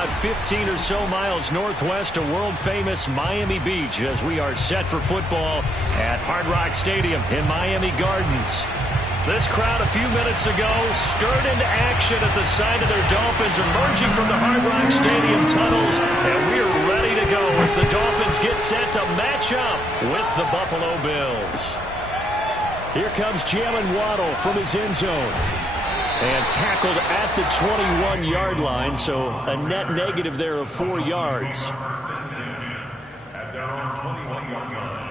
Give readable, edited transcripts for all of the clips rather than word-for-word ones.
about 15 or so miles northwest of world-famous Miami Beach as we are set for football at Hard Rock Stadium in Miami Gardens. This crowd a few minutes ago stirred into action at the sight of their Dolphins emerging from the Hard Rock Stadium tunnels, and we are ready to go as the Dolphins get set to match up with the Buffalo Bills. Here comes Jalen Waddle from his end zone. And tackled at the 21-yard line, so a net negative there of 4 yards. At their own 21-yard line.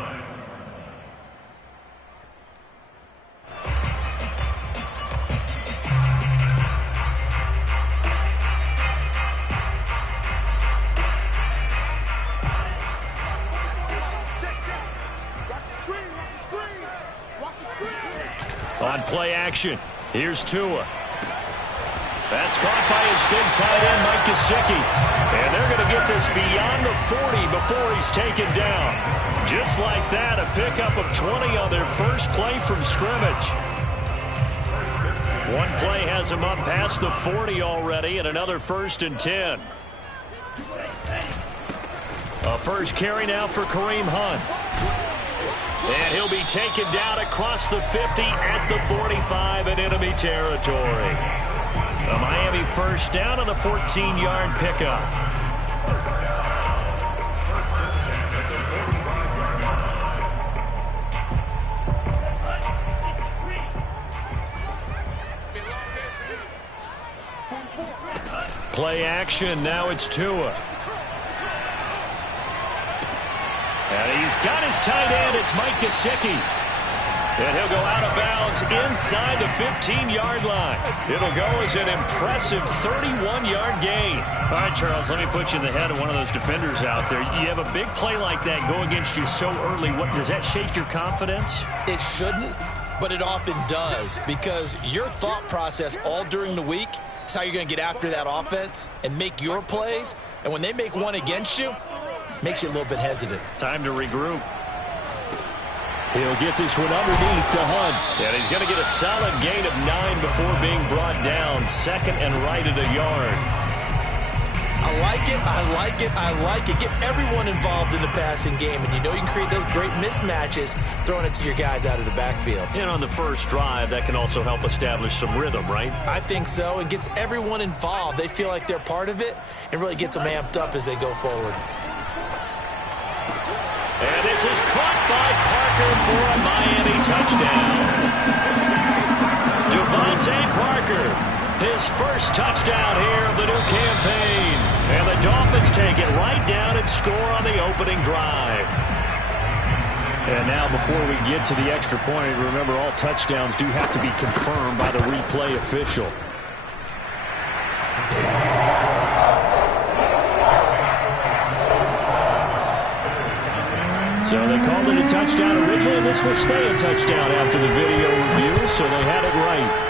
On play action, here's Tua. That's caught by his big tight end, Mike Gesicki. And they're going to get this beyond the 40 before he's taken down. Just like that, a pickup of 20 on their first play from scrimmage. One play has him up past the 40 already, and another 1st and 10. A first carry now for Kareem Hunt. And he'll be taken down across the 50 at the 45 in enemy territory. A Miami first down on the 14-yard pickup. Play action, now it's Tua. And he's got his tight end, it's Mike Gesicki. And he'll go out of bounds inside the 15-yard line. It'll go as an impressive 31-yard gain. All right, Charles, let me put you in the head of one of those defenders out there. You have a big play like that go against you so early. What, does that shake your confidence? It shouldn't, but it often does, because your thought process all during the week is how you're going to get after that offense and make your plays. And when they make one against you, it makes you a little bit hesitant. Time to regroup. He'll get this one underneath to Hunt. And he's going to get a solid gain of 9 before being brought down. 2nd and right at a yard. I like it, I like it, I like it. Get everyone involved in the passing game. And you know you can create those great mismatches throwing it to your guys out of the backfield. And on the first drive, that can also help establish some rhythm, right? I think so. It gets everyone involved. They feel like they're part of it and really gets them amped up as they go forward. And this is caught by Parker for a Miami touchdown. Devontae Parker, his first touchdown here of the new campaign. And the Dolphins take it right down and score on the opening drive. And now before we get to the extra point, remember all touchdowns do have to be confirmed by the replay official. So they called it a touchdown originally, and this will stay a touchdown after the video review, so they had it right.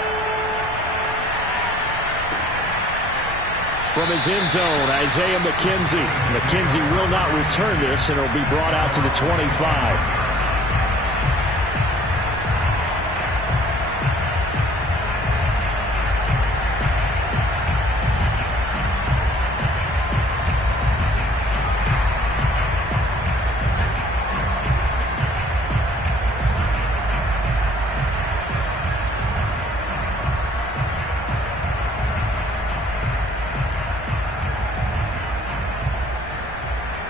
From his end zone, Isaiah McKenzie. McKenzie will not return this, and it'll be brought out to the 25.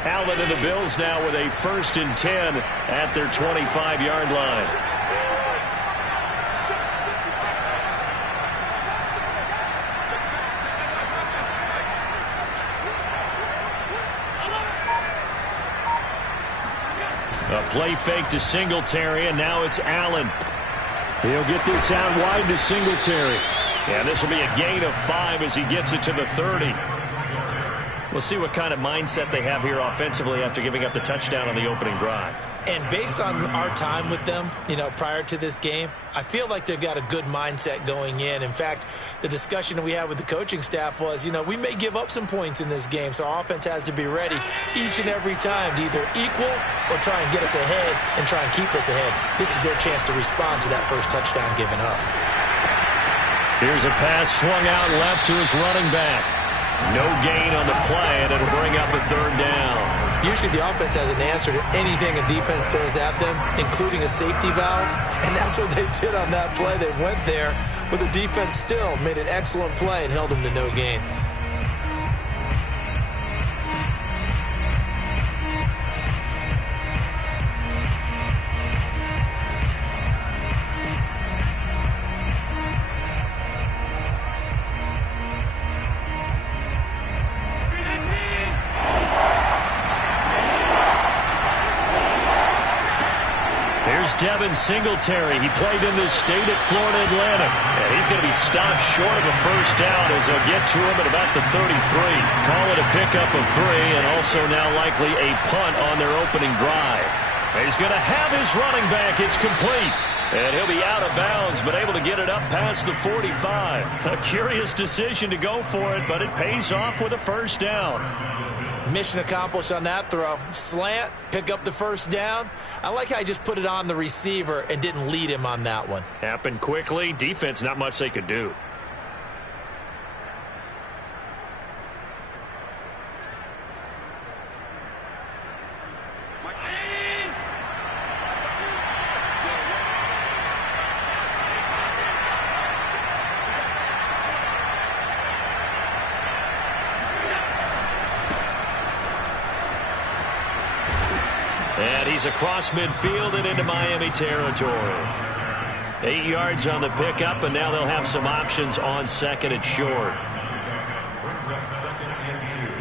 Allen and the Bills now with a 1st and 10 at their 25-yard line. A play fake to Singletary, and now it's Allen. He'll get this out wide to Singletary. And this will be a gain of 5 as he gets it to the 30. We'll see what kind of mindset they have here offensively after giving up the touchdown on the opening drive. And based on our time with them, prior to this game, I feel like they've got a good mindset going in. In fact, the discussion that we had with the coaching staff was, we may give up some points in this game, so our offense has to be ready each and every time to either equal or try and get us ahead and try and keep us ahead. This is their chance to respond to that first touchdown given up. Here's a pass swung out left to his running back. No gain on the play, and it'll bring up a third down. Usually the offense has an answer to anything a defense throws at them, including a safety valve, and that's what they did on that play. They went there, but the defense still made an excellent play and held them to no gain. Devin Singletary. He played in this state at Florida Atlantic. And he's going to be stopped short of a first down as they'll get to him at about the 33. Call it a pickup of 3 and also now likely a punt on their opening drive. He's going to have his running back. It's complete. And he'll be out of bounds, but able to get it up past the 45. A curious decision to go for it, but it pays off with a first down. Mission accomplished on that throw. Slant, pick up the first down. I like how he just put it on the receiver and didn't lead him on that one. Happened quickly. Defense, not much they could do. And he's across midfield and into Miami territory. 8 yards on the pickup, and now they'll have some options on second and short. Brings up second and 2.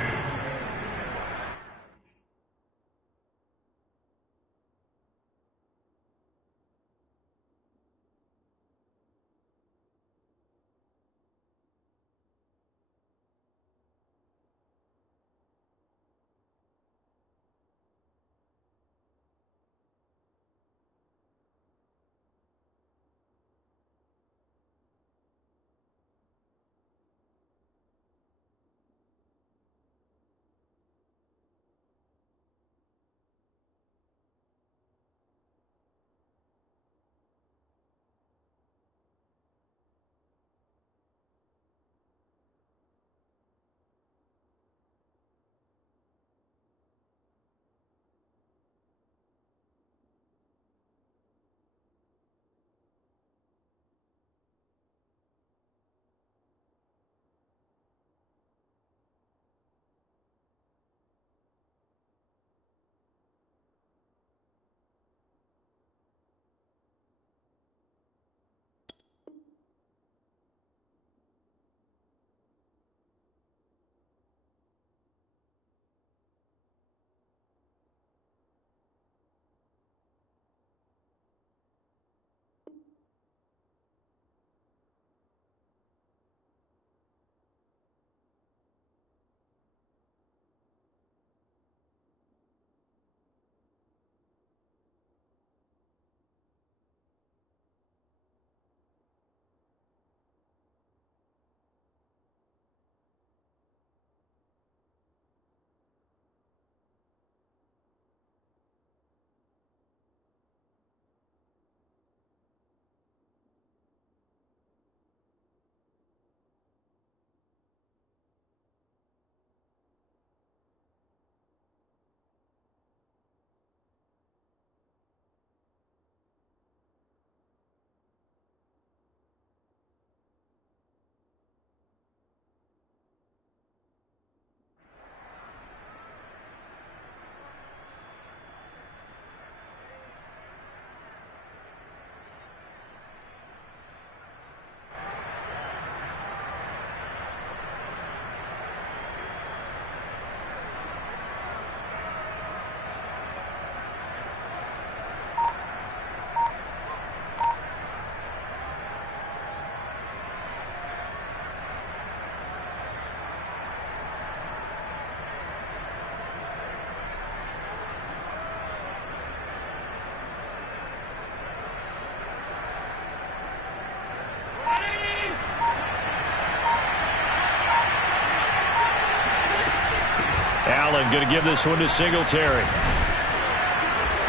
Allen going to give this one to Singletary.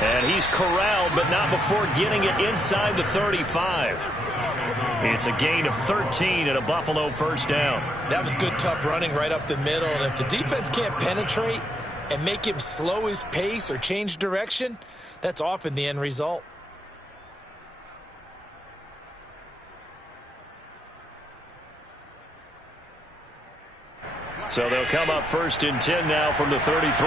And he's corralled, but not before getting it inside the 35. It's a gain of 13 and a Buffalo first down. That was good, tough running right up the middle. And if the defense can't penetrate and make him slow his pace or change direction, that's often the end result. So they'll come up first and 10 now from the 33.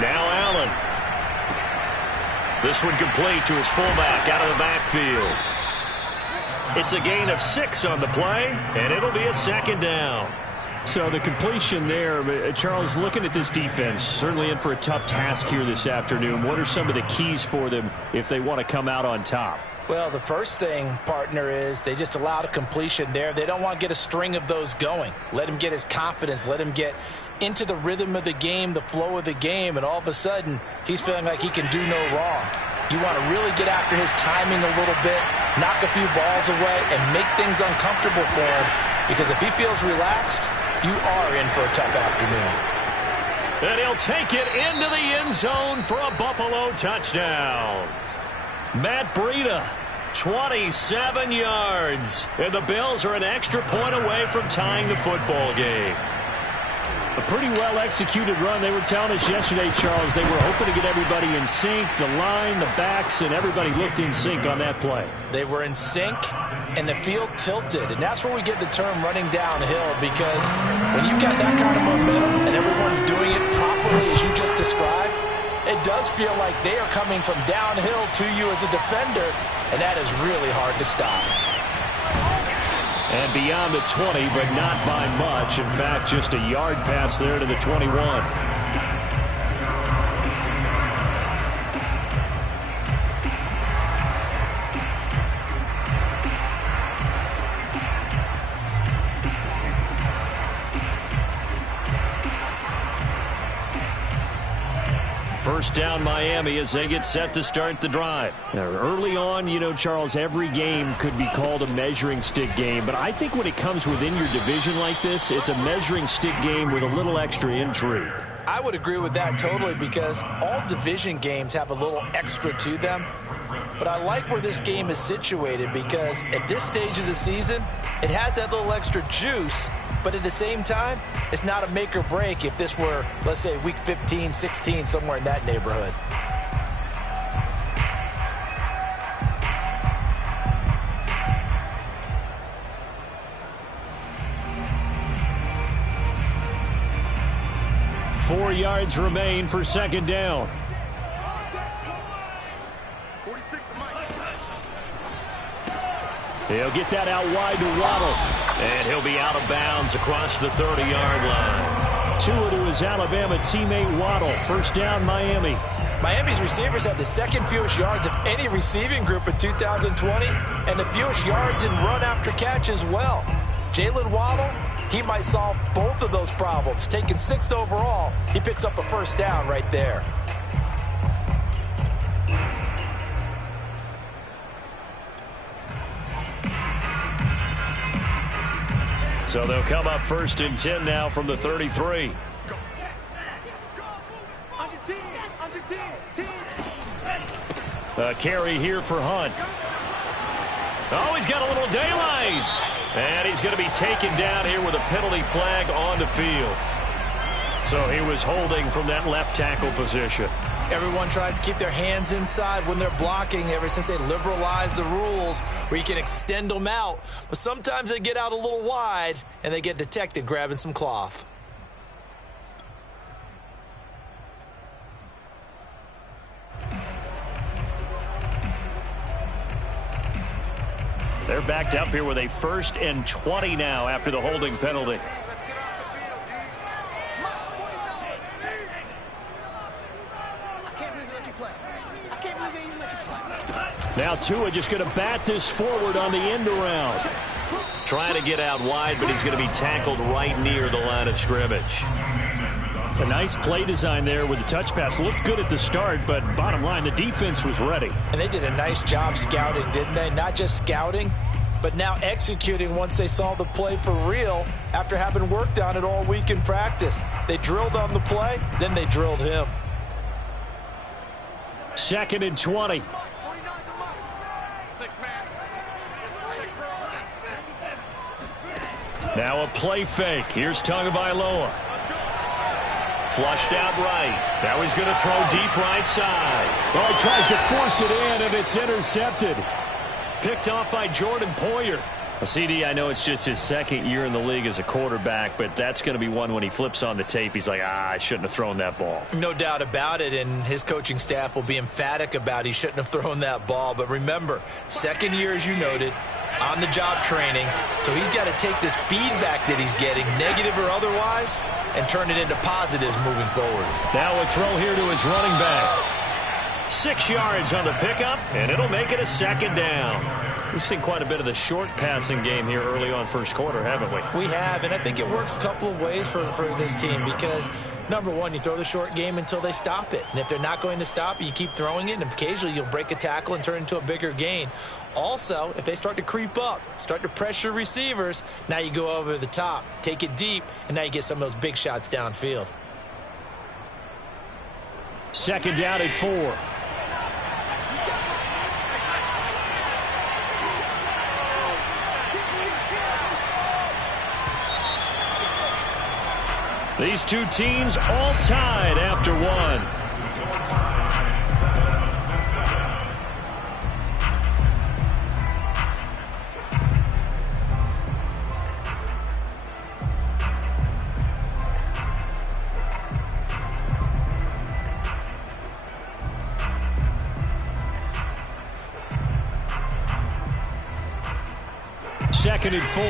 Now Allen. This one complete to his fullback out of the backfield. It's a gain of 6 on the play, and it'll be a second down. So the completion there, Charles, looking at this defense, certainly in for a tough task here this afternoon. What are some of the keys for them if they want to come out on top? Well, the first thing, partner, is they just allowed a completion there. They don't want to get a string of those going. Let him get his confidence. Let him get into the rhythm of the game, the flow of the game, and all of a sudden, he's feeling like he can do no wrong. You want to really get after his timing a little bit, knock a few balls away, and make things uncomfortable for him, because if he feels relaxed, you are in for a tough afternoon. And he'll take it into the end zone for a Buffalo touchdown. Matt Breida, 27 yards. And the Bills are an extra point away from tying the football game. A pretty well-executed run. They were telling us yesterday, Charles, they were hoping to get everybody in sync, the line, the backs, and everybody looked in sync on that play. They were in sync, and the field tilted. And that's where we get the term running downhill, because when you got that kind of momentum and everyone's doing it properly as you just described, it does feel like they are coming from downhill to you as a defender, and that is really hard to stop. And beyond the 20, but not by much. In fact, just a yard pass there to the 21. First down Miami as they get set to start the drive. Now, early on, you know, Charles, every game could be called a measuring stick game. But I think when it comes within your division like this, it's a measuring stick game with a little extra intrigue. I would agree with that totally, because all division games have a little extra to them. But I like where this game is situated, because at this stage of the season, it has that little extra juice. But at the same time, it's not a make or break if this were, let's say, week 15, 16, somewhere in that neighborhood. Four yards remain for second down. He'll get that out wide to Waddle. And he'll be out of bounds across the 30-yard line. Tua to his Alabama teammate Waddle. First down, Miami. Miami's receivers had the second fewest yards of any receiving group in 2020, and the fewest yards in run after catch as well. Jalen Waddle, he might solve both of those problems. Taking 6th overall, he picks up a first down right there. So they'll come up first and 10 now from the 33. A carry here for Hunt. Oh, he's got a little daylight. And he's going to be taken down here with a penalty flag on the field. So he was holding from that left tackle position. Everyone tries to keep their hands inside when they're blocking ever since they liberalized the rules where you can extend them out. But sometimes they get out a little wide and they get detected grabbing some cloth. They're backed up here with a 1st and 20 now after the holding penalty. Now Tua just going to bat this forward on the end around. Trying to get out wide, but he's going to be tackled right near the line of scrimmage. A nice play design there with the touch pass. Looked good at the start, but bottom line, the defense was ready. And they did a nice job scouting, didn't they? Not just scouting, but now executing once they saw the play for real after having worked on it all week in practice. They drilled on the play, then they drilled him. 2nd and 20. Now a play fake. Here's Tagovailoa. Flushed out right. Now he's going to throw deep right side. Oh, he tries to force it in, and it's intercepted. Picked off by Jordan Poyer. A CD, I know it's just his 2nd year in the league as a quarterback, but that's going to be one when he flips on the tape. He's like, I shouldn't have thrown that ball. No doubt about it, and his coaching staff will be emphatic about he shouldn't have thrown that ball. But remember, 2nd year, as you noted, on-the-job training, so he's got to take this feedback that he's getting, negative or otherwise, and turn it into positives moving forward. Now a throw here to his running back. 6 yards on the pickup, and it'll make it a 2nd down. We've seen quite a bit of the short passing game here early on first quarter, haven't we? We have, and I think it works a couple of ways for this team because, number one, you throw the short game until they stop it. And if they're not going to stop it, you keep throwing it, and occasionally you'll break a tackle and turn it into a bigger gain. Also, if they start to creep up, start to pressure receivers, now you go over the top, take it deep, and now you get some of those big shots downfield. 2nd down at 4. These two teams all tied after one. Second and 4.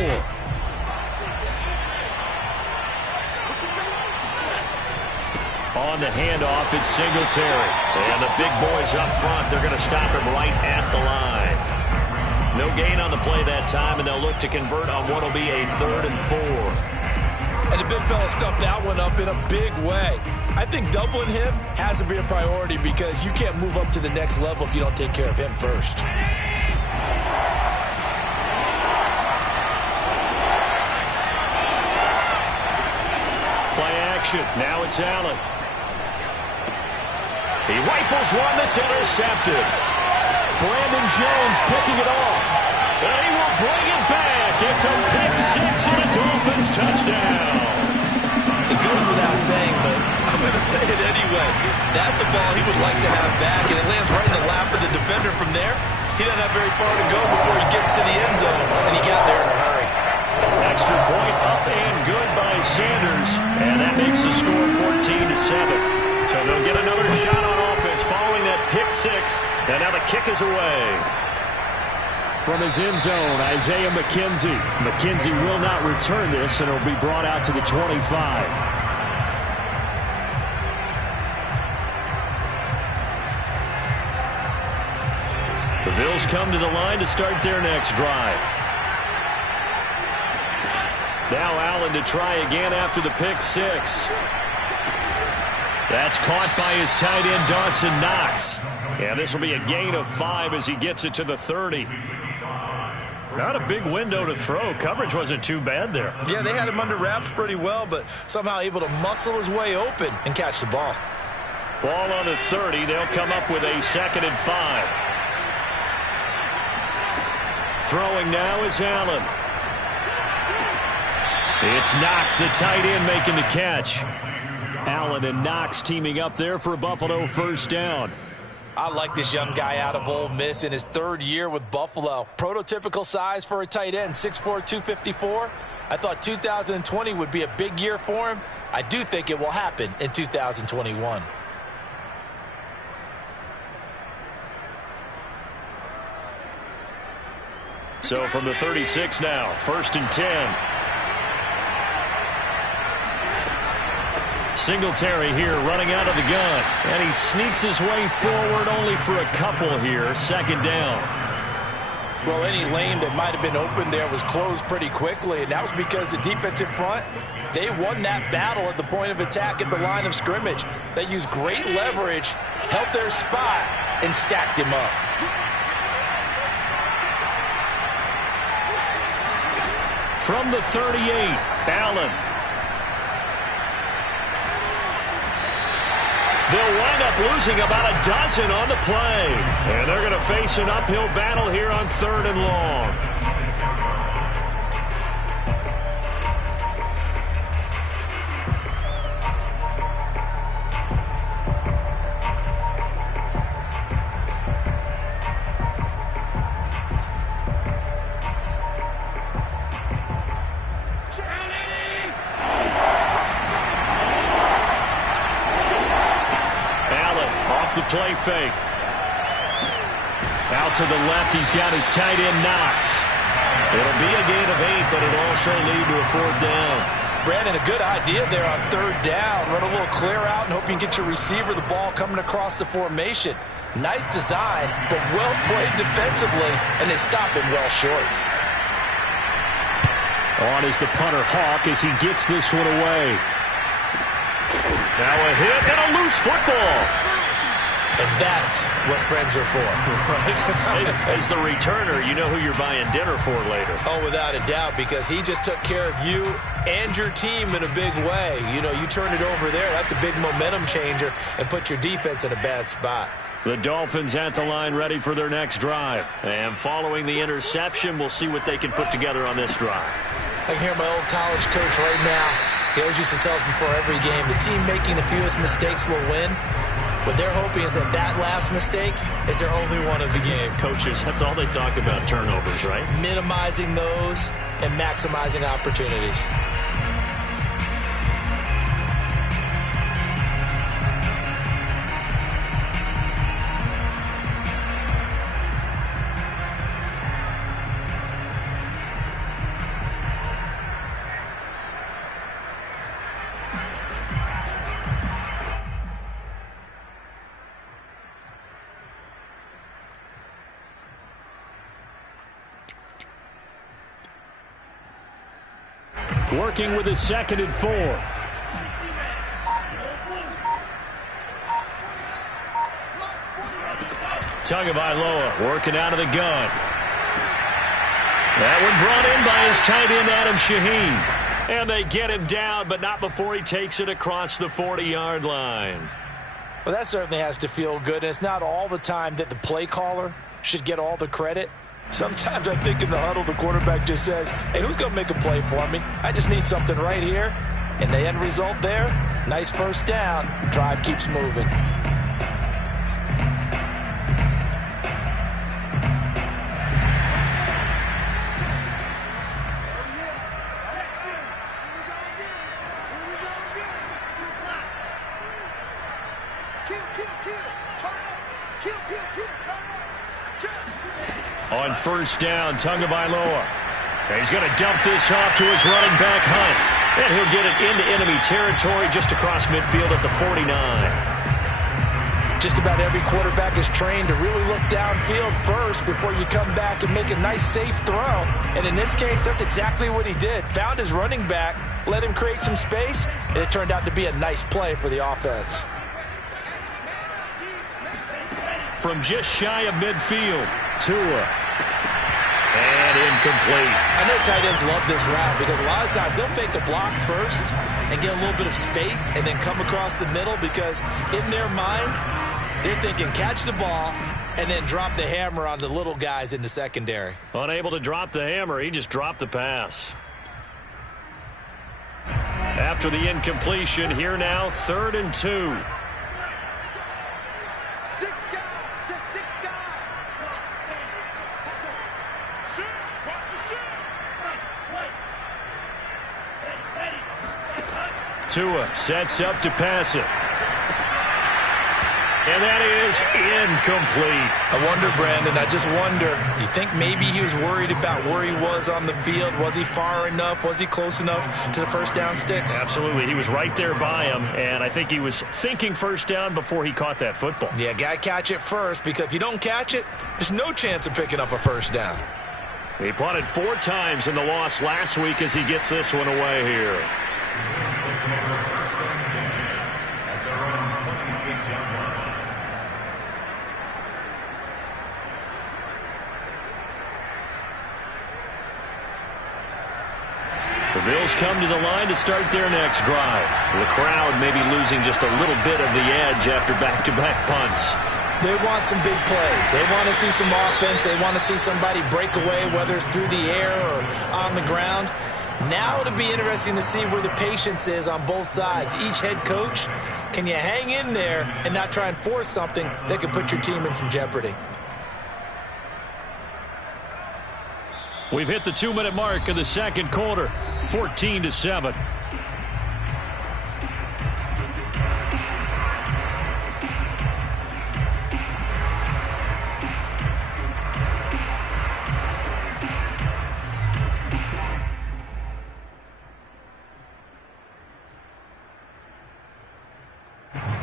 On the handoff, it's Singletary. And the big boys up front, they're going to stop him right at the line. No gain on the play that time, and they'll look to convert on what will be a 3rd and 4. And the big fella stuffed that one up in a big way. I think doubling him has to be a priority because you can't move up to the next level if you don't take care of him first. Play action. Now it's Allen. He rifles one that's intercepted. Brandon Jones picking it off. And he will bring it back. It's a pick 6 and a Dolphins touchdown. It goes without saying, but I'm going to say it anyway. That's a ball he would like to have back, and it lands right in the lap of the defender from there. He doesn't have very far to go before he gets to the end zone, and he got there in a hurry. Extra point up and good by Sanders, and that makes the score 14-7. So they'll get another shot on offense following that pick 6, and now the kick is away. From his end zone, Isaiah McKenzie. McKenzie will not return this, and it'll be brought out to the 25. The Bills come to the line to start their next drive. Now Allen to try again after the pick 6. That's caught by his tight end, Dawson Knox. And this will be a gain of 5 as he gets it to the 30. Not a big window to throw. Coverage wasn't too bad there. Yeah, they had him under wraps pretty well, but somehow able to muscle his way open and catch the ball. Ball on the 30. They'll come up with a 2nd and 5. Throwing now is Allen. It's Knox, the tight end, making the catch. Allen and Knox teaming up there for a Buffalo 1st down. I like this young guy out of Ole Miss in his 3rd year with Buffalo. Prototypical size for a tight end, 6'4", 254. I thought 2020 would be a big year for him. I do think it will happen in 2021. So from the 36 now, 1st and 10. Singletary here running out of the gun. And he sneaks his way forward only for a couple here. 2nd down. Well, any lane that might have been open there was closed pretty quickly, and that was because the defensive front, they won that battle at the point of attack at the line of scrimmage. They used great leverage, held their spot, and stacked him up. From the 38, Allen. They'll wind up losing about a dozen on the play. And they're going to face an uphill battle here on 3rd and long. Play fake. Out to the left, he's got his tight end Knox. It'll be a gain of 8, but it'll also lead to a 4th down. Brandon, a good idea there on 3rd down. Run a little clear out and hope you can get your receiver the ball coming across the formation. Nice design, but well played defensively, and they stop him well short. On is the punter Hawk as he gets this one away. Now a hit and a loose football. And that's what friends are for. As the returner, you know who you're buying dinner for later. Oh, without a doubt, because he just took care of you and your team in a big way. You know, you turn it over there, that's a big momentum changer and put your defense in a bad spot. The Dolphins at the line ready for their next drive. And following the interception, we'll see what they can put together on this drive. I can hear my old college coach right now. He always used to tell us before every game, the team making the fewest mistakes will win. What they're hoping is that last mistake is their only one of the game. Coaches, that's all they talk about, turnovers, right? Minimizing those and maximizing opportunities. Working with his 2nd and 4. Tagovailoa working out of the gun. That one brought in by his tight end, Adam Shaheen. And they get him down, but not before he takes it across the 40-yard line. Well, that certainly has to feel good. And it's not all the time that the play caller should get all the credit. Sometimes I think in the huddle, the quarterback just says, hey, who's going to make a play for me? I just need something right here. And the end result there, nice 1st down. Drive keeps moving. On 1st down, Tagovailoa. He's going to dump this off to his running back, Hunt. And he'll get it into enemy territory just across midfield at the 49. Just about every quarterback is trained to really look downfield first before you come back and make a nice, safe throw. And in this case, that's exactly what he did. Found his running back, let him create some space, and it turned out to be a nice play for the offense. From just shy of midfield, Tua. And incomplete. I know tight ends love this route because a lot of times they'll fake a block first and get a little bit of space and then come across the middle because in their mind, they're thinking catch the ball and then drop the hammer on the little guys in the secondary. Unable to drop the hammer, he just dropped the pass. After the incompletion, here now, 3rd and 2. Tua sets up to pass it. And that is incomplete. I wonder, Brandon, I just wonder, you think maybe he was worried about where he was on the field? Was he far enough? Was he close enough to the 1st down sticks? Absolutely. He was right there by him, and I think he was thinking 1st down before he caught that football. Yeah, got to catch it first, because if you don't catch it, there's no chance of picking up a 1st down. He punted 4 times in the loss last week as he gets this one away here. The Bills come to the line to start their next drive. The crowd may be losing just a little bit of the edge after back-to-back punts. They want some big plays. They want to see some offense. They want to see somebody break away, whether it's through the air or on the ground. Now it'll be interesting to see where the patience is on both sides. Each head coach, can you hang in there and not try and force something that could put your team in some jeopardy? We've hit the 2-minute mark of the second quarter, 14-7.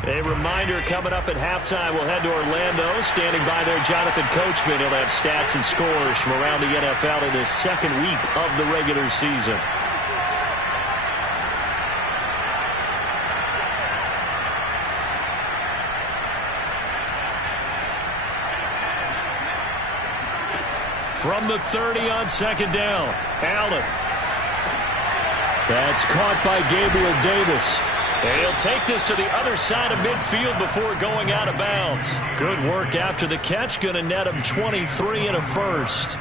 A reminder coming up at halftime, we'll head to Orlando. Standing by there, Jonathan Coachman. He'll have stats and scores from around the NFL in this second week of the regular season. From the 30 on second down, Allen. That's caught by Gabriel Davis. And he'll take this to the other side of midfield before going out of bounds. Good work after the catch. Going to net him 23 and a first.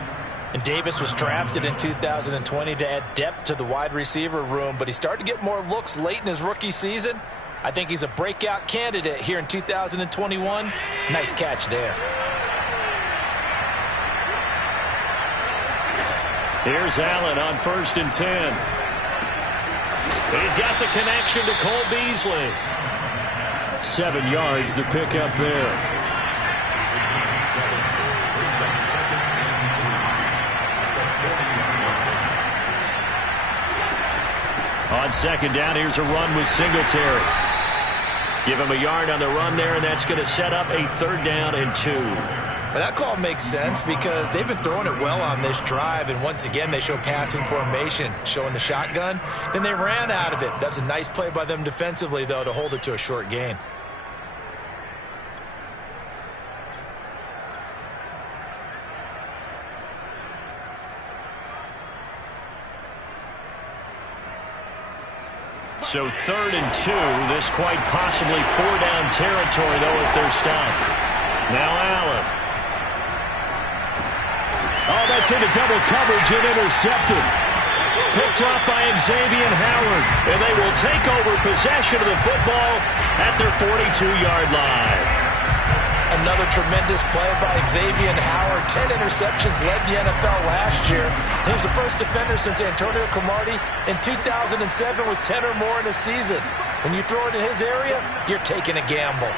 And Davis was drafted in 2020 to add depth to the wide receiver room, but he started to get more looks late in his rookie season. I think he's a breakout candidate here in 2021. Nice catch there. Here's Allen on 1st and 10. He's got the connection to Cole Beasley. 7 yards, the pickup there. On second down, here's a run with Singletary. Give him a yard on the run there, and that's going to set up a 3rd down and 2. But that call makes sense because they've been throwing it well on this drive, and once again they show passing formation, showing the shotgun. Then they ran out of it. That's a nice play by them defensively, though, to hold it to a short gain. So 3rd and 2. This quite possibly 4-down territory, though, if they're stopped. Now Allen. Oh, that's into double coverage and intercepted. Picked off by Xavier Howard. And they will take over possession of the football at their 42-yard line. Another tremendous play by Xavier Howard. 10 interceptions, led the NFL last year. And he was the first defender since Antonio Cromartie in 2007 with 10 or more in a season. When you throw it in his area, you're taking a gamble.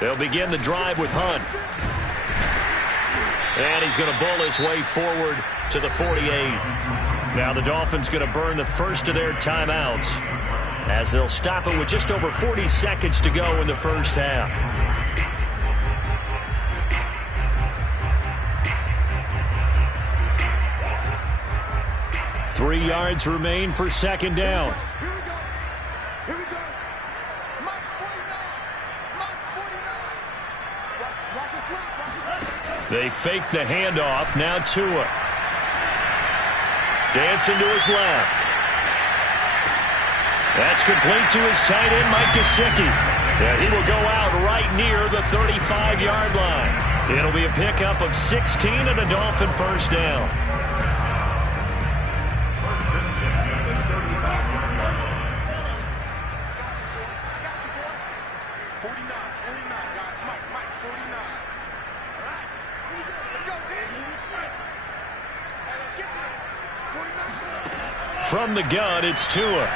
They'll begin the drive with Hunt. And he's going to bull his way forward to the 48. Now the Dolphins going to burn the first of their timeouts as they'll stop it with just over 40 seconds to go in the first half. Three yards remain for second down. They fake the handoff. Now Tua. Dancing to his left. That's complete to his tight end, Mike Gesicki. Yeah, he will go out right near the 35-yard line. It'll be a pickup of 16 and a Dolphin first down. From the gun, it's Tua.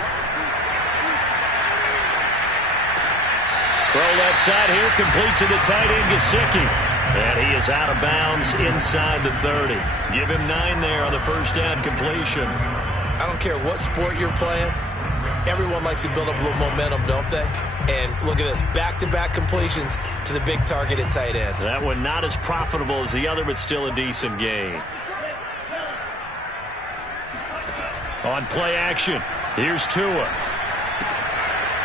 Throw left side here, complete to the tight end, Gesicki. And he is out of bounds inside the 30. Give him 9 there on the first down completion. I don't care what sport you're playing. Everyone likes to build up a little momentum, don't they? And look at this, back-to-back completions to the big target at tight end. That one not as profitable as the other, but still a decent gain. On play action, here's Tua.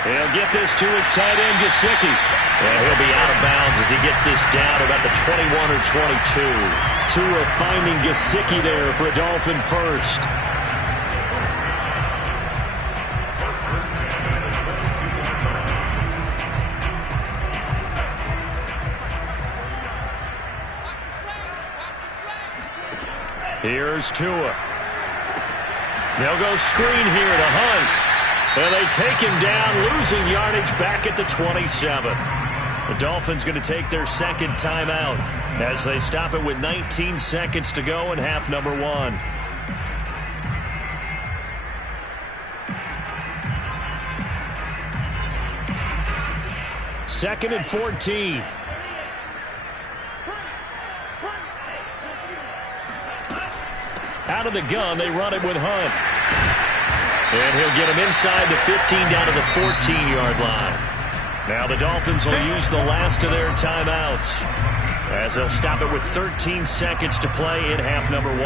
He'll get this to his tight end, Gesicki. And he'll be out of bounds as he gets this down about the 21 or 22. Tua finding Gesicki there for a Dolphin first. Here's Tua. They'll go screen here to Hunt. And they take him down, losing yardage back at the 27. The Dolphins going to take their second timeout as they stop it with 19 seconds to go in half number 1. Second and 14. Out of the gun, they run it with Hunt. And he'll get him inside the 15 down to the 14-yard line. Now the Dolphins will use the last of their timeouts as they'll stop it with 13 seconds to play in half number 1.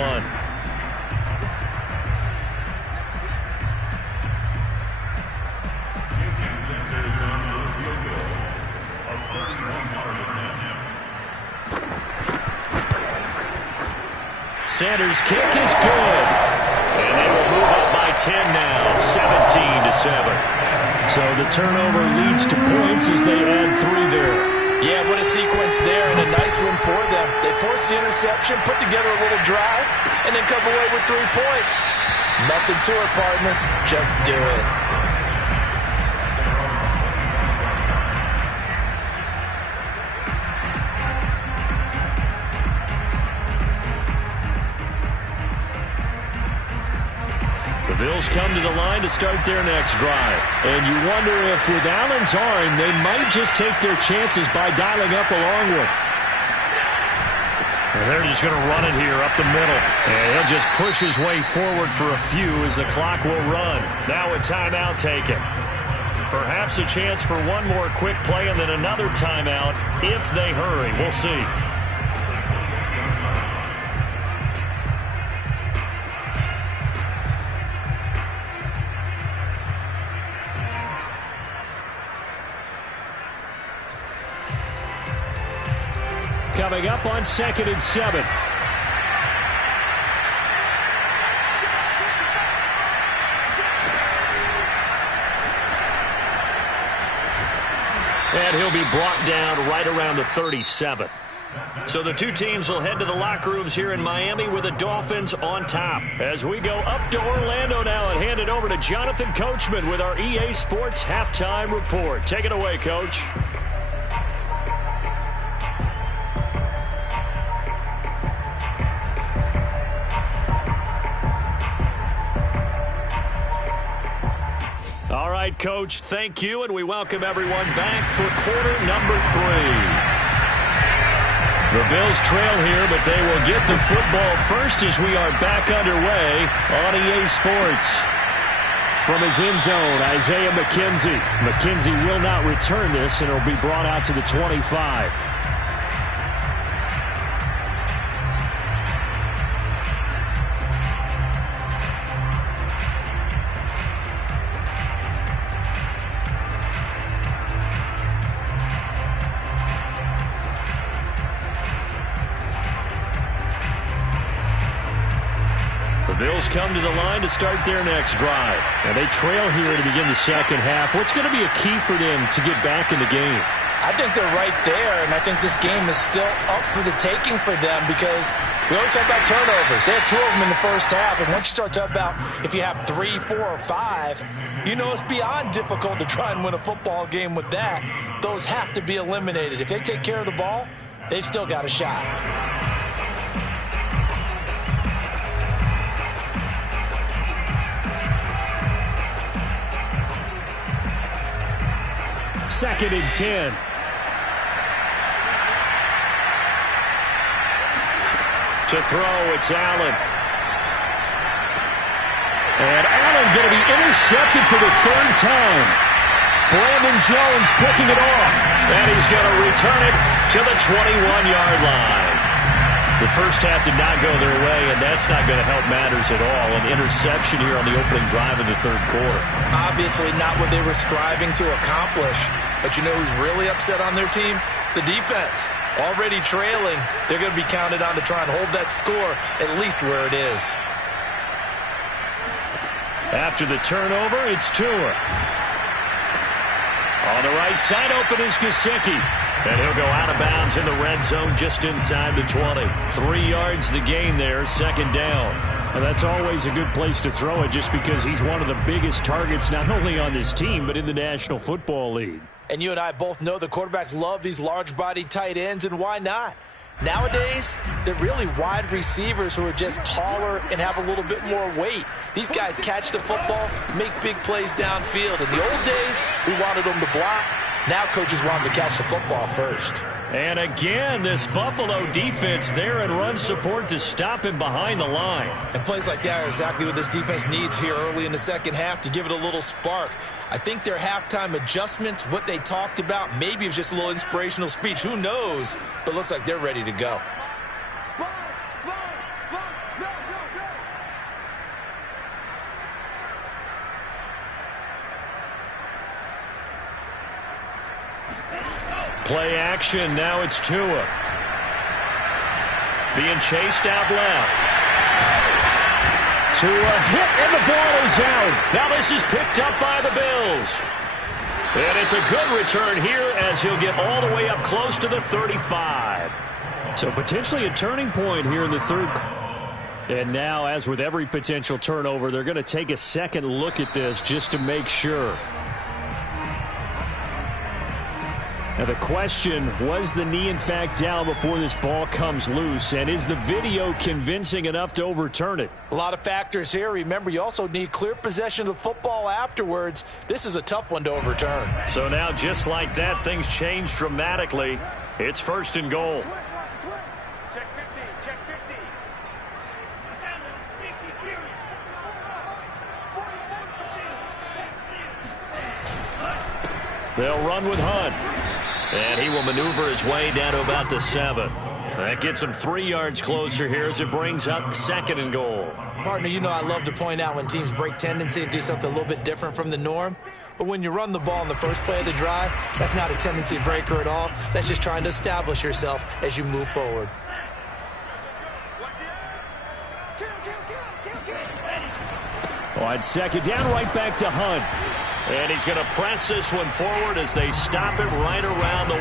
Sanders' kick is good. And they will move up by 10 now, 17-7. So the turnover leads to points as they add 3 there. Yeah, what a sequence there, and a nice one for them. They forced the interception, put together a little drive, and then come away with 3 points. Nothing to it, partner. Just do it. The Bills come to the line to start their next drive. And you wonder if with Allen's arm, they might just take their chances by dialing up a long one. And they're just going to run it here up the middle. And he'll just push his way forward for a few as the clock will run. Now a timeout taken. Perhaps a chance for one more quick play and then another timeout if they hurry. We'll see. Coming up on 2nd and 7. And he'll be brought down right around the 37. So the two teams will head to the locker rooms here in Miami with the Dolphins on top. As we go up to Orlando now and hand it over to Jonathan Coachman with our EA Sports Halftime Report. Take it away, Coach. All right, Coach, thank you, and we welcome everyone back for quarter number 3. The Bills trail here, but they will get the football first as we are back underway on EA Sports. From his end zone, Isaiah McKenzie. McKenzie will not return this, and it'll be brought out to the 25. Bills come to the line to start their next drive. And they trail here to begin the second half. What's going to be a key for them to get back in the game? I think they're right there, and I think this game is still up for the taking for them because we always talk about turnovers. They had 2 of them in the first half, and once you start talking about if you have 3, 4, or 5, you know it's beyond difficult to try and win a football game with that. Those have to be eliminated. If they take care of the ball, they've still got a shot. Second and 10. To throw, it's Allen. And Allen going to be intercepted for the 3rd time. Brandon Jones picking it off. And he's going to return it to the 21-yard line. The first half did not go their way, and that's not going to help matters at all. An interception here on the opening drive of the third quarter. Obviously not what they were striving to accomplish. But you know who's really upset on their team? The defense. Already trailing, they're going to be counted on to try and hold that score at least where it is. After the turnover, it's Tua. On the right side, open is Gesicki. And he'll go out of bounds in the red zone just inside the 20. 3 yards the gain there, second down. And that's always a good place to throw it just because he's one of the biggest targets not only on this team but in the National Football League. And you and I both know the quarterbacks love these large-bodied tight ends, and why not? Nowadays, they're really wide receivers who are just taller and have a little bit more weight. These guys catch the football, make big plays downfield. In the old days, we wanted them to block. Now coaches want them to catch the football first. And again, this Buffalo defense there in run support to stop him behind the line. And plays like that are exactly what this defense needs here early in the second half to give it a little spark. I think their halftime adjustments, what they talked about, maybe it was just a little inspirational speech. Who knows? But looks like they're ready to go. Play action, now it's Tua. Being chased out left. Tua hit, and the ball is out. Now this is picked up by the Bills. And it's a good return here as he'll get all the way up close to the 35. So potentially a turning point here in the third. And now, as with every potential turnover, they're going to take a second look at this just to make sure. Now the question, was the knee in fact down before this ball comes loose? And is the video convincing enough to overturn it? A lot of factors here. Remember, you also need clear possession of the football afterwards. This is a tough one to overturn. So now, just like that, things change dramatically. It's first and goal. Check 50, check 50. They'll run with Hunt. And he will maneuver his way down to about the 7. That gets him 3 yards closer here as it brings up second and goal. Partner, you know I love to point out when teams break tendency and do something a little bit different from the norm. But when you run the ball in the first play of the drive, that's not a tendency breaker at all. That's just trying to establish yourself as you move forward. On second down, right back to Hunt. And he's going to press this one forward as they stop it right around the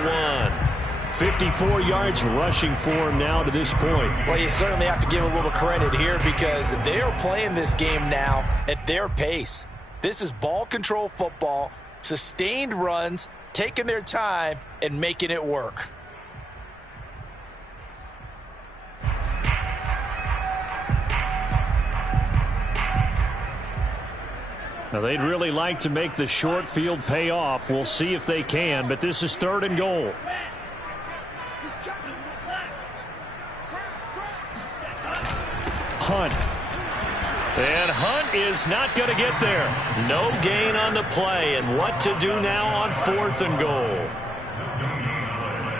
1. 54 yards rushing for him now to this point. Well, you certainly have to give a little credit here because they are playing this game now at their pace. This is ball control football, sustained runs, taking their time, and making it work. Now, they'd really like to make the short field pay off. We'll see if they can, but this is third and goal. Hunt. And Hunt is not going to get there. No gain on the play, and what to do now on fourth and goal.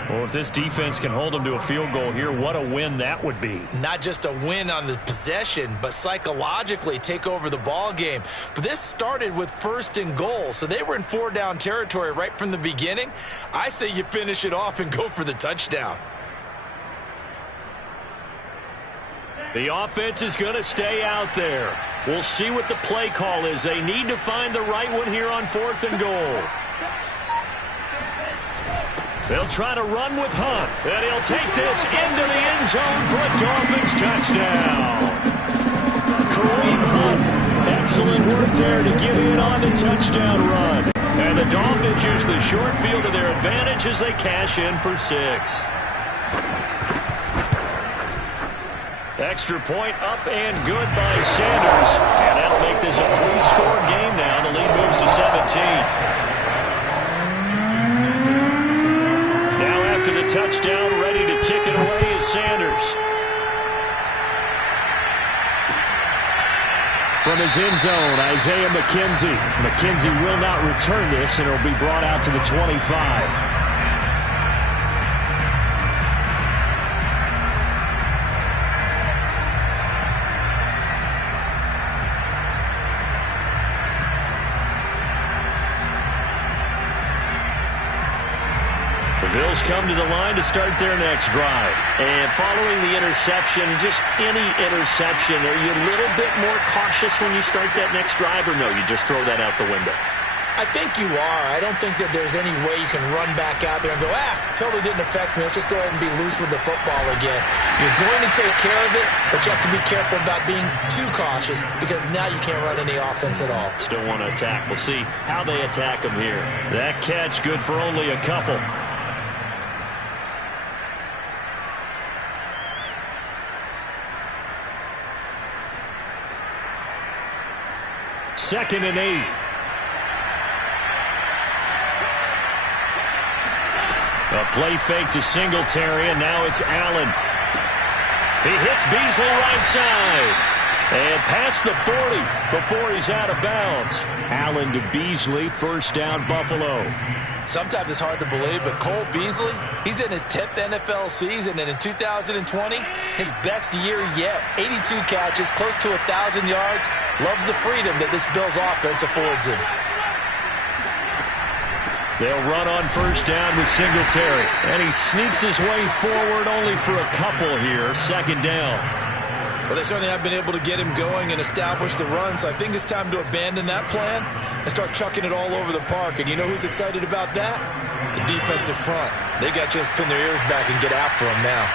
Well, if this defense can hold them to a field goal here, what a win that would be. Not just a win on the possession, but psychologically take over the ball game. But this started with first and goal, so they were in 4-down territory right from the beginning. I say you finish it off and go for the touchdown. The offense is going to stay out there. We'll see what the play call is. They need to find the right one here on fourth and goal. They'll try to run with Hunt, and he'll take this into the end zone for a Dolphins touchdown. Kareem Hunt, excellent work there to get in on the touchdown run. And the Dolphins use the short field to their advantage as they cash in for 6. Extra point up and good by Sanders. And that'll make this a 3-score game now. The lead moves to 17. To the touchdown, ready to kick it away is Sanders. From his end zone, Isaiah McKenzie. McKenzie will not return this, and it'll be brought out to the 25. The Bills come to the line to start their next drive. And following the interception, just any interception, are you a little bit more cautious when you start that next drive, or no, you just throw that out the window? I think you are. I don't think that there's any way you can run back out there and go, totally didn't affect me. Let's just go ahead and be loose with the football again. You're going to take care of it, but you have to be careful about being too cautious because now you can't run any offense at all. Still want to attack. We'll see how they attack them here. That catch good for only a couple. Second and 8. A play fake to Singletary, and now it's Allen. He hits Beasley right side. And past the 40 before he's out of bounds. Allen to Beasley, first down Buffalo. Sometimes it's hard to believe, but Cole Beasley, he's in his 10th NFL season, and in 2020, his best year yet. 82 catches, close to 1,000 yards. Loves the freedom that this Bills offense affords him. They'll run on first down with Singletary. And he sneaks his way forward only for a couple here. Second down. Well, they certainly have been able to get him going and establish the run, so I think it's time to abandon that plan and start chucking it all over the park. And you know who's excited about that? The defensive front. They got to just pin their ears back and get after him now.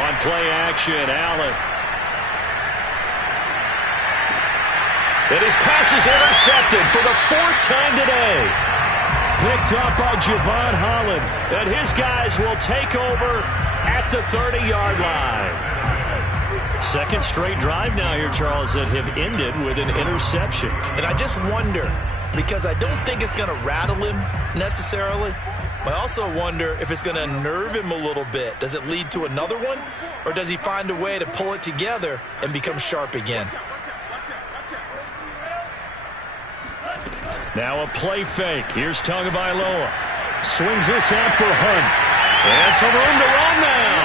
On play action, Allen. And his pass is intercepted for the 4th time today. Picked up by Javon Holland. And his guys will take over at the 30-yard line. Second straight drive now here, Charles, that have ended with an interception. And I just wonder, because I don't think it's going to rattle him necessarily, but I also wonder if it's going to unnerve him a little bit. Does it lead to another one, or does he find a way to pull it together and become sharp again? Now a play fake. Here's Tagovailoa. Swings this out for Hunt. And some room to run now.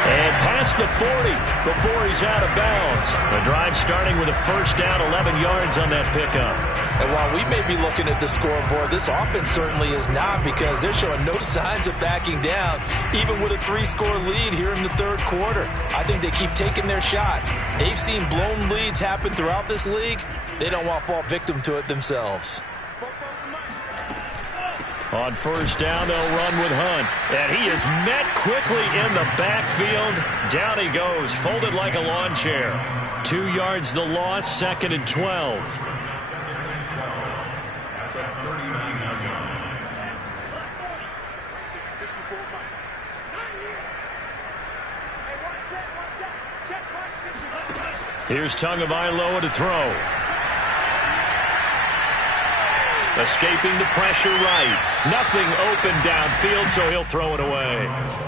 And past the 40 before he's out of bounds. The drive starting with a first down, 11 yards on that pickup. And while we may be looking at the scoreboard, this offense certainly is not, because they're showing no signs of backing down, even with a 3-score lead here in the third quarter. I think they keep taking their shots. They've seen blown leads happen throughout this league. They don't want to fall victim to it themselves. On first down, they'll run with Hunt. And he is met quickly in the backfield. Down he goes, folded like a lawn chair. 2 yards the loss, second and 12. Here's Tagovailoa to throw. Escaping the pressure right. Nothing open downfield, so he'll throw it away.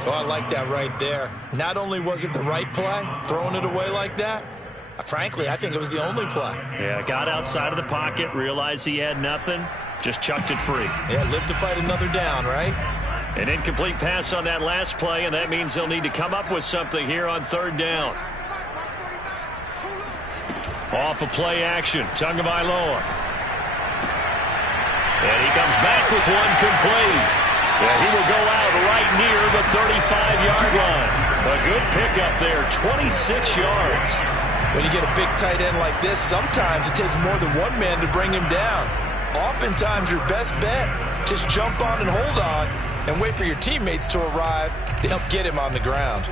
Oh, I like that right there. Not only was it the right play, throwing it away like that, frankly, I think it was the only play. Yeah, got outside of the pocket, realized he had nothing, just chucked it free. Yeah, live to fight another down, right? An incomplete pass on that last play, and that means they'll need to come up with something here on third down. Off of play action, Tagovailoa. And he comes back with one complete. And he will go out right near the 35-yard line. A good pickup there, 26 yards. When you get a big tight end like this, sometimes it takes more than one man to bring him down. Oftentimes, your best bet, just jump on and hold on and wait for your teammates to arrive to help get him on the ground.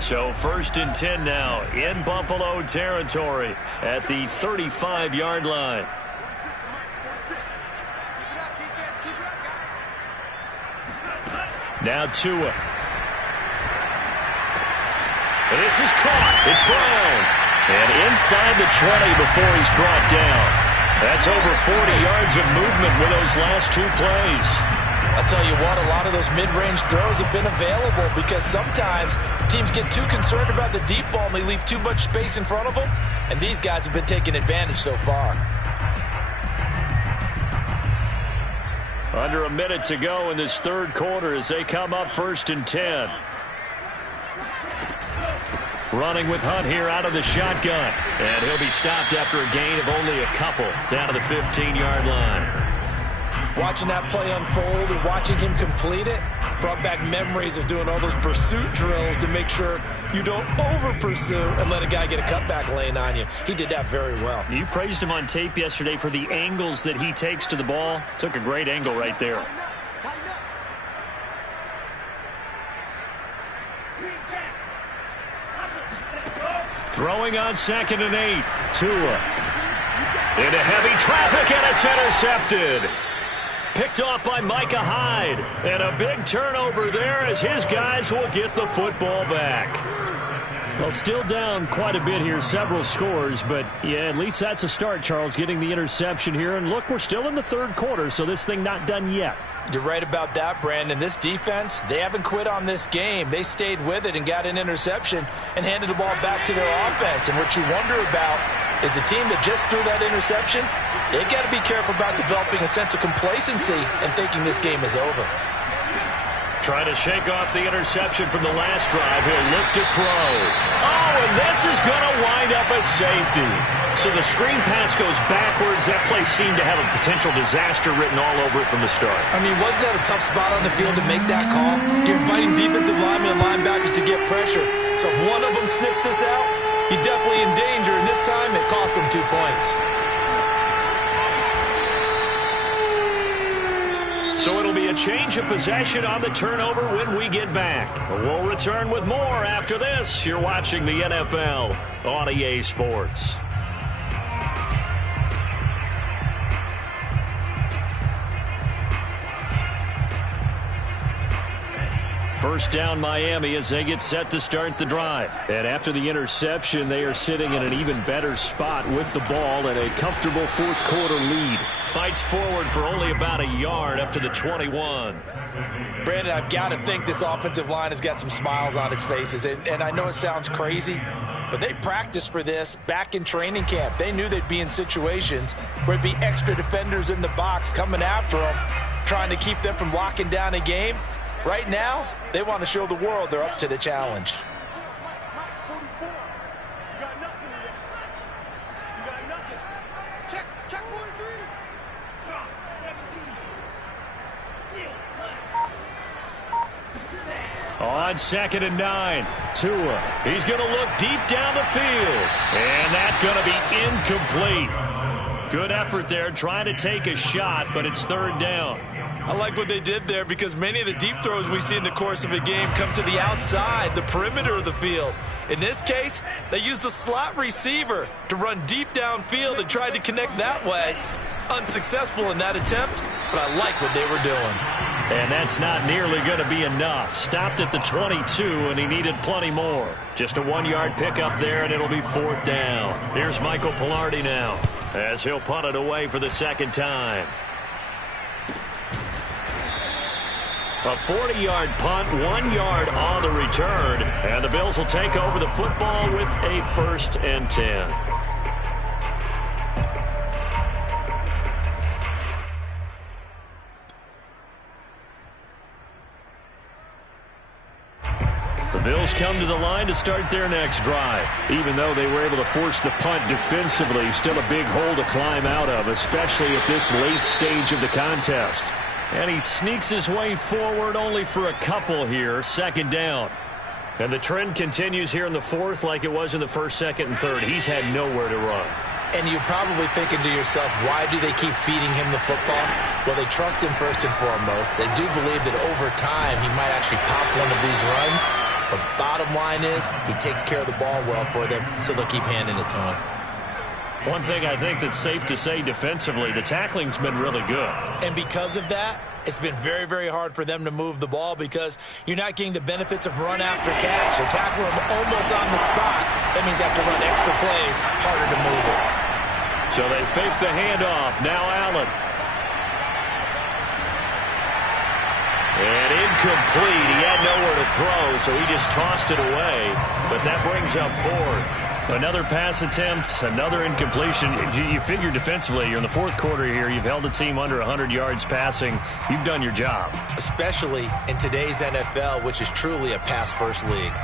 So first and 10 now in Buffalo territory at the 35-yard line. Now Tua. This is caught. It's Brown. And inside the 20 before he's brought down. That's over 40 yards of movement with those last two plays. I'll tell you what, a lot of those mid-range throws have been available because sometimes teams get too concerned about the deep ball and they leave too much space in front of them. And these guys have been taking advantage so far. Under a minute to go in this third quarter as they come up first and 10. Running with Hunt here out of the shotgun. And he'll be stopped after a gain of only a couple down to the 15-yard line. watching that play unfold and watching him complete it brought back memories of doing all those pursuit drills to make sure you don't over-pursue and let a guy get a cutback lane on you. He did that very well. You praised him on tape yesterday for the angles that he takes to the ball. Took a great angle right there. Throwing on 2nd and 8. Tua. Into heavy traffic, and it's intercepted. Picked off by Micah Hyde. And a big turnover there as his guys will get the football back. Well, still down quite a bit here, several scores, but yeah, at least that's a start, Charles, getting the interception here. And look, we're still in the 3rd quarter, so this thing not done yet. You're right about that, Brandon. This defense, they haven't quit on this game. They stayed with it and got an interception and handed the ball back to their offense. And what you wonder about is the team that just threw that interception, they got to be careful about developing a sense of complacency and thinking this game is over. Trying to shake off the interception from the last drive. He'll look to throw. Oh, and this is going to wind up a safety. So the screen pass goes backwards. That play seemed to have a potential disaster written all over it from the start. I mean, wasn't that a tough spot on the field to make that call? You're inviting defensive linemen and linebackers to get pressure. So if one of them sniffs this out, you're definitely in danger. And this time, it cost them 2 points. So it'll be a change of possession on the turnover when we get back. We'll return with more after this. You're watching the NFL on EA Sports. First down Miami as they get set to start the drive. And after the interception, they are sitting in an even better spot with the ball and a comfortable 4th quarter lead. Fights forward for only about a yard up to the 21. Brandon, I've got to think this offensive line has got some smiles on its faces. And I know it sounds crazy, but they practiced for this back in training camp. They knew they'd be in situations where there'd be extra defenders in the box coming after them, trying to keep them from locking down a game. Right now, they want to show the world they're up to the challenge. On 2nd and 9, Tua. He's going to look deep down the field. And that's going to be incomplete. Good effort there trying to take a shot, but it's 3rd down. I like what they did there because many of the deep throws we see in the course of a game come to the outside, the perimeter of the field. In this case, they used the slot receiver to run deep downfield and tried to connect that way. Unsuccessful in that attempt, but I like what they were doing. And that's not nearly going to be enough. Stopped at the 22, and he needed plenty more. Just a 1-yard pickup there, and it'll be 4th down. Here's Michael Pilardi now as he'll punt it away for the 2nd time. A 40-yard punt, 1 yard on the return, and the Bills will take over the football with a 1st and 10. The Bills come to the line to start their next drive. Even though they were able to force the punt defensively, still a big hole to climb out of, especially at this late stage of the contest. And he sneaks his way forward only for a couple here. 2nd down. And the trend continues here in the 4th like it was in the 1st, 2nd, and 3rd. He's had nowhere to run. And you're probably thinking to yourself, why do they keep feeding him the football? Well, they trust him first and foremost. They do believe that over time he might actually pop one of these runs. But bottom line is he takes care of the ball well for them, so they'll keep handing it to him. One thing I think that's safe to say defensively, the tackling's been really good. And because of that, it's been very, very hard for them to move the ball because you're not getting the benefits of run after catch. They're tackling them almost on the spot. That means they have to run extra plays, harder to move it. So they fake the handoff. Now Allen. And incomplete. He had nowhere to throw, so he just tossed it away. But that brings up 4th. Another pass attempt, another incompletion. You figure defensively, you're in the 4th quarter here. You've held the team under 100 yards passing. You've done your job. Especially in today's NFL, which is truly a pass-first league.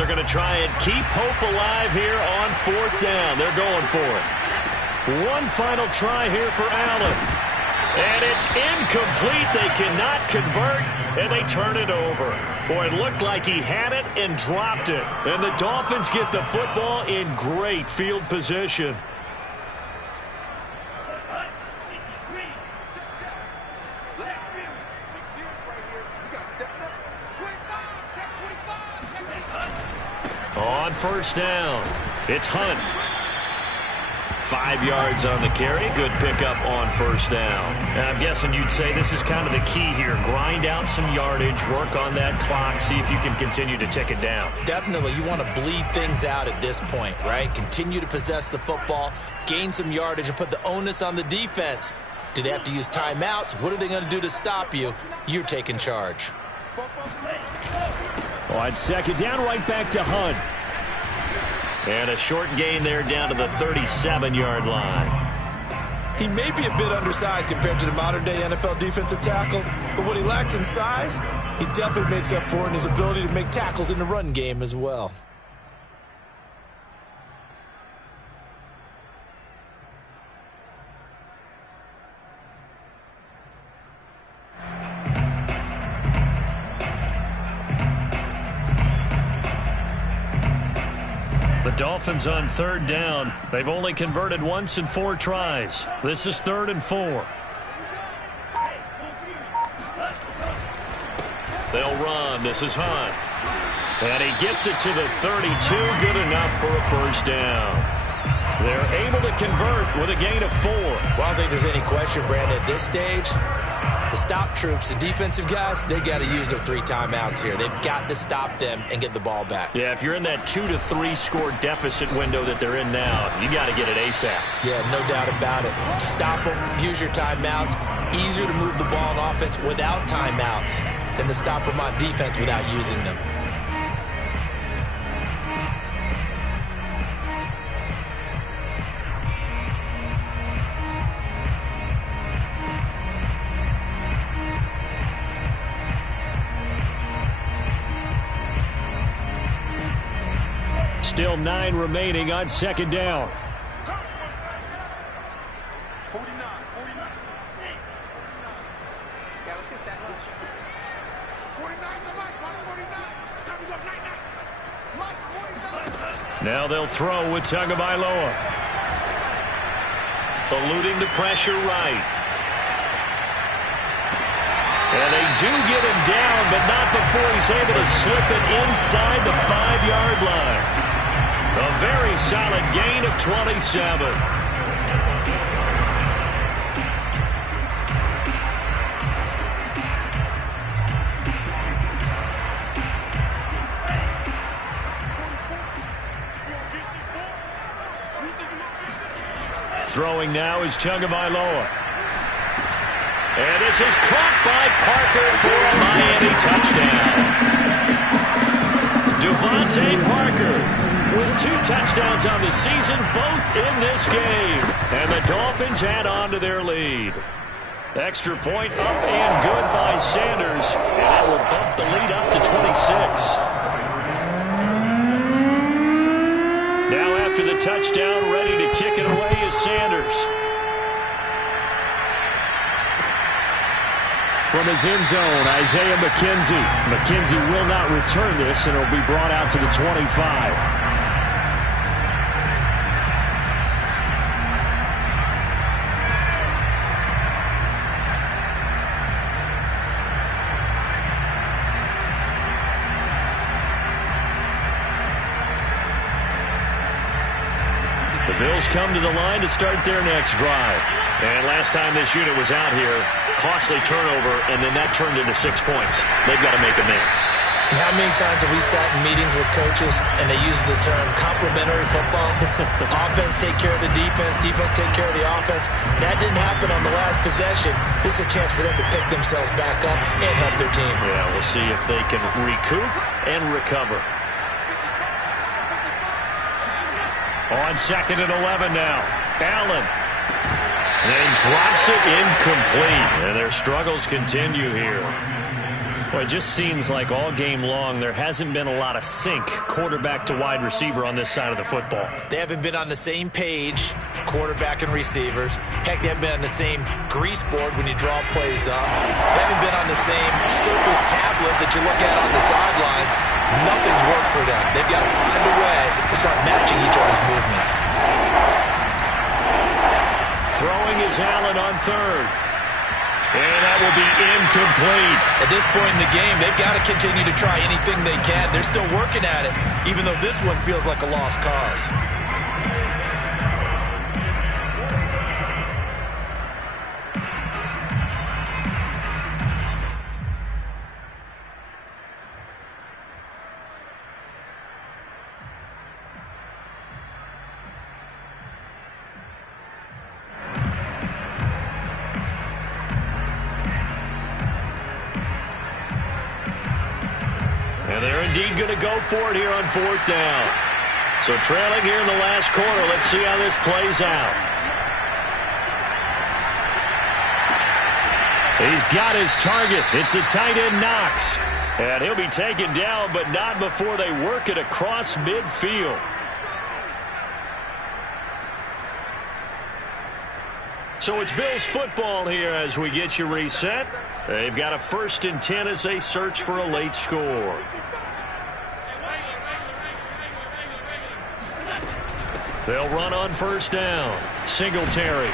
they're going to try and keep hope alive here on 4th down. They're going for it. One final try here for Allen. And it's incomplete. They cannot convert, and they turn it over. Boy, it looked like he had it and dropped it. And the Dolphins get the football in great field position. On 1st down, it's Hunt. 5 yards on the carry. Good pickup on 1st down. And I'm guessing you'd say this is kind of the key here. Grind out some yardage, work on that clock, see if you can continue to tick it down. Definitely. You want to bleed things out at this point, right? Continue to possess the football, gain some yardage, and put the onus on the defense. Do they have to use timeouts? What are they going to do to stop you? You're taking charge. On 2nd down, right back to Hunt. And a short gain there down to the 37-yard line. He may be a bit undersized compared to the modern-day NFL defensive tackle, but what he lacks in size, he definitely makes up for in his ability to make tackles in the run game as well. The Dolphins on 3rd down. They've only converted once in 4 tries. This is 3rd and 4. They'll run. This is Hunt. And he gets it to the 32. Good enough for a 1st down. They're able to convert with a gain of 4. Well, I don't think there's any question, Brandon, at this stage, the stop troops, the defensive guys, they got to use their 3 timeouts here. They've got to stop them and get the ball back. Yeah, if you're in that 2 to 3 score deficit window that they're in now, you got to get it ASAP. Yeah, no doubt about it. Stop them, use your timeouts. Easier to move the ball on offense without timeouts than to stop them on defense without using them. Still 9 remaining on 2nd down. 49. Yeah, let's get set lunch. 49 the mic, Mike 49. Time to go, night. Mike 49. Now they'll throw with Tagovailoa. Eluding the pressure right. And they do get him down, but not before he's able to slip it inside the 5-yard line. A very solid gain of 27. Throwing now is Tagovailoa. And this is caught by Parker for a Miami touchdown. Devontae Parker with 2 touchdowns on the season, both in this game. And the Dolphins add on to their lead. Extra point up and good by Sanders. And that will bump the lead up to 26. Now after the touchdown, ready to kick it away is Sanders. From his end zone, Isaiah McKenzie. McKenzie will not return this, and it'll be brought out to the 25. The Bills come to the line to start their next drive. And last time this unit was out here, costly turnover, and then that turned into 6 points. They've got to make amends. And how many times have we sat in meetings with coaches and they use the term complementary football? Offense take care of the defense, defense take care of the offense. That didn't happen on the last possession. This is a chance for them to pick themselves back up and help their team. Yeah, we'll see if they can recoup and recover. On 2nd and 11 now. Allen. And drops it incomplete. And their struggles continue here. Well, it just seems like all game long there hasn't been a lot of sync quarterback to wide receiver on this side of the football. They haven't been on the same page, quarterback and receivers. Heck, they haven't been on the same grease board when you draw plays up. They haven't been on the same surface tablet that you look at on the sidelines. Nothing's worked for them. They've got to find a way to start matching each other's movements. Throwing is Allen on third. And that will be incomplete. At this point in the game, they've got to continue to try anything they can. They're still working at it, even though this one feels like a lost cause. And they're indeed going to go for it here on fourth down. So trailing here in the last quarter. Let's see how this plays out. He's got his target. It's the tight end Knox. And he'll be taken down, but not before they work it across midfield. So it's Bills football here as we get you reset. They've got a 1st and 10 as they search for a late score. They'll run on first down. Singletary.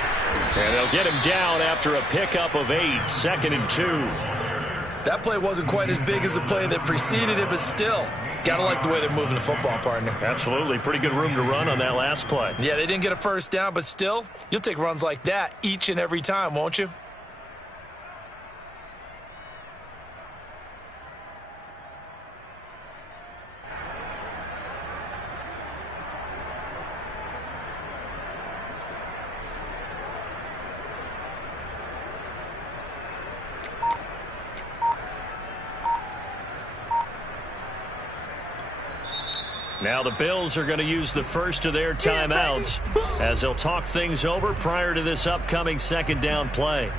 And they'll get him down after a pickup of 8, 2nd and 2. That play wasn't quite as big as the play that preceded it, but still, got to like the way they're moving the football, partner. Absolutely. Pretty good room to run on that last play. Yeah, they didn't get a first down, but still, you'll take runs like that each and every time, won't you? Now the Bills are going to use the first of their timeouts as they'll talk things over prior to this upcoming 2nd down play.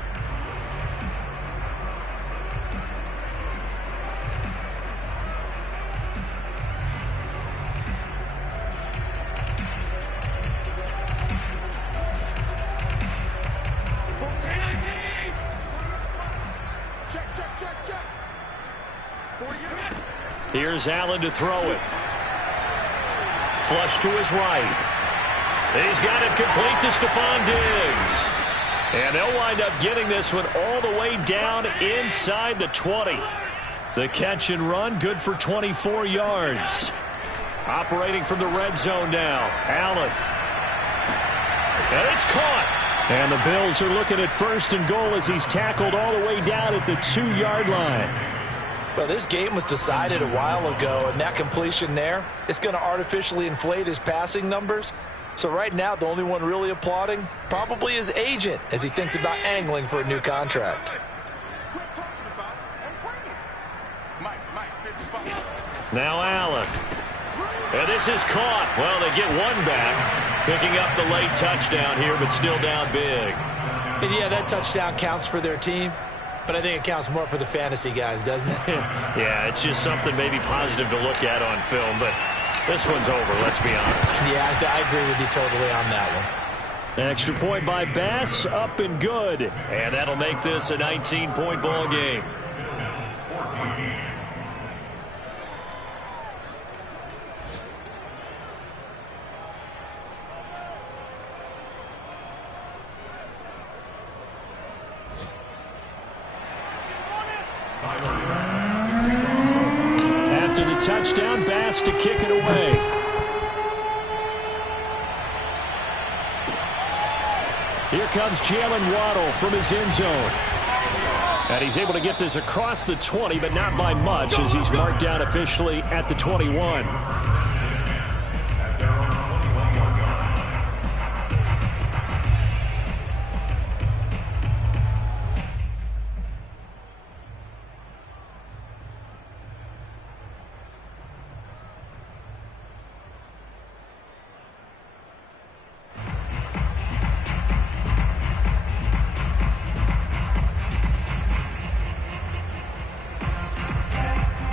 Check. Here's Allen to throw it. Flush to his right. He's got it complete to Stephon Diggs. And they'll wind up getting this one all the way down inside the 20. The catch and run, good for 24 yards. Operating from the red zone now, Allen. And it's caught. And the Bills are looking at 1st and goal as he's tackled all the way down at the 2-yard line. Well, this game was decided a while ago, and that completion there is going to artificially inflate his passing numbers. So right now, the only one really applauding probably his agent as he thinks about angling for a new contract. Now Allen. And this is caught. Well, they get one back, picking up the late touchdown here, but still down big. And yeah, that touchdown counts for their team. But I think it counts more for the fantasy guys, doesn't it? Yeah, it's just something maybe positive to look at on film, but this one's over, let's be honest. Yeah, I agree with you totally on that one. An extra point by Bass, up and good. And that'll make this a 19-point ball game. After the touchdown, Bass to kick it away. Here comes Jalen Waddle from his end zone. And he's able to get this across the 20, but not by much as he's marked down officially at the 21.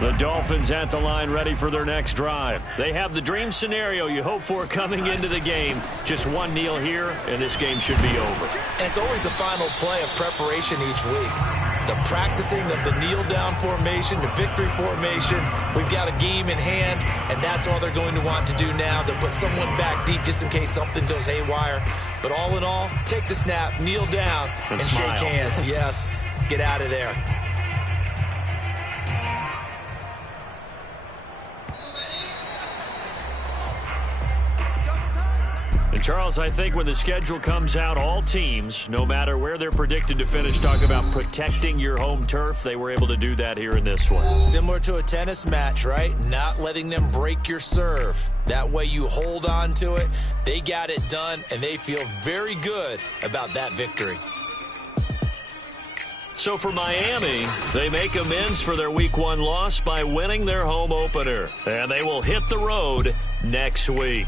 The Dolphins at the line ready for their next drive. They have the dream scenario you hope for coming into the game. Just one kneel here, and this game should be over. And it's always the final play of preparation each week. The practicing of the kneel-down formation, the victory formation. We've got a game in hand, and that's all they're going to want to do now, to put someone back deep just in case something goes haywire. But all in all, take the snap, kneel down, and shake hands. Yes, get out of there. And Charles, I think when the schedule comes out, all teams, no matter where they're predicted to finish, talk about protecting your home turf. They were able to do that here in this one. Similar to a tennis match, right? Not letting them break your serve. That way you hold on to it. They got it done, and they feel very good about that victory. So for Miami, they make amends for their Week 1 loss by winning their home opener. And they will hit the road next week.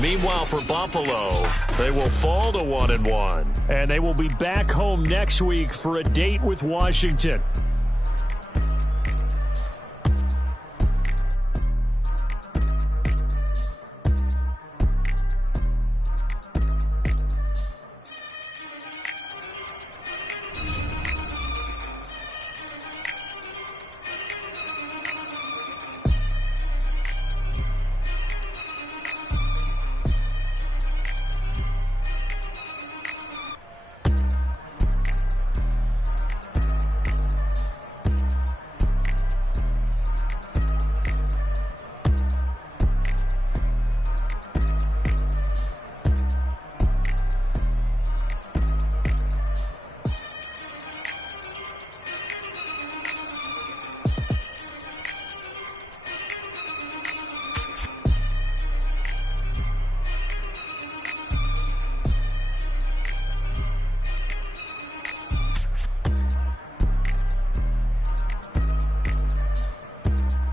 Meanwhile, for Buffalo, they will fall to 1-1. And they will be back home next week for a date with Washington.